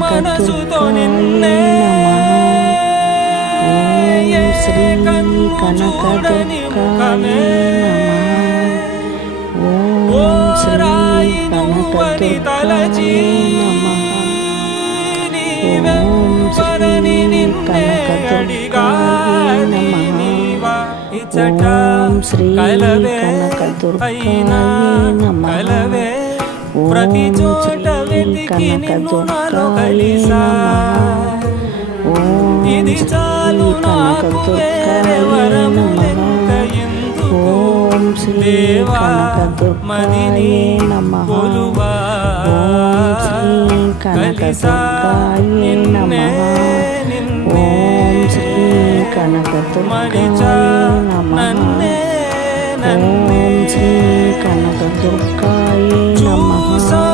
మనసుతో నిన్నే కంటూ చూడని ముఖమే ఓ రాయి నువ్వని తలచి నీవెవ్వరని నిన్నే అడిగాని నీవా ఇచ్చట కలవే అయినా కలవే ప్రతి చోట వెతికి నిన్ను నాలో కలిసా ఇది చాలు నాకు వేరే వరములెంత ఎందుకు దేవా మదిని కొలువా కలిసా నిన్నే నిన్నే మరిచా నన్నే నన్నే చూసా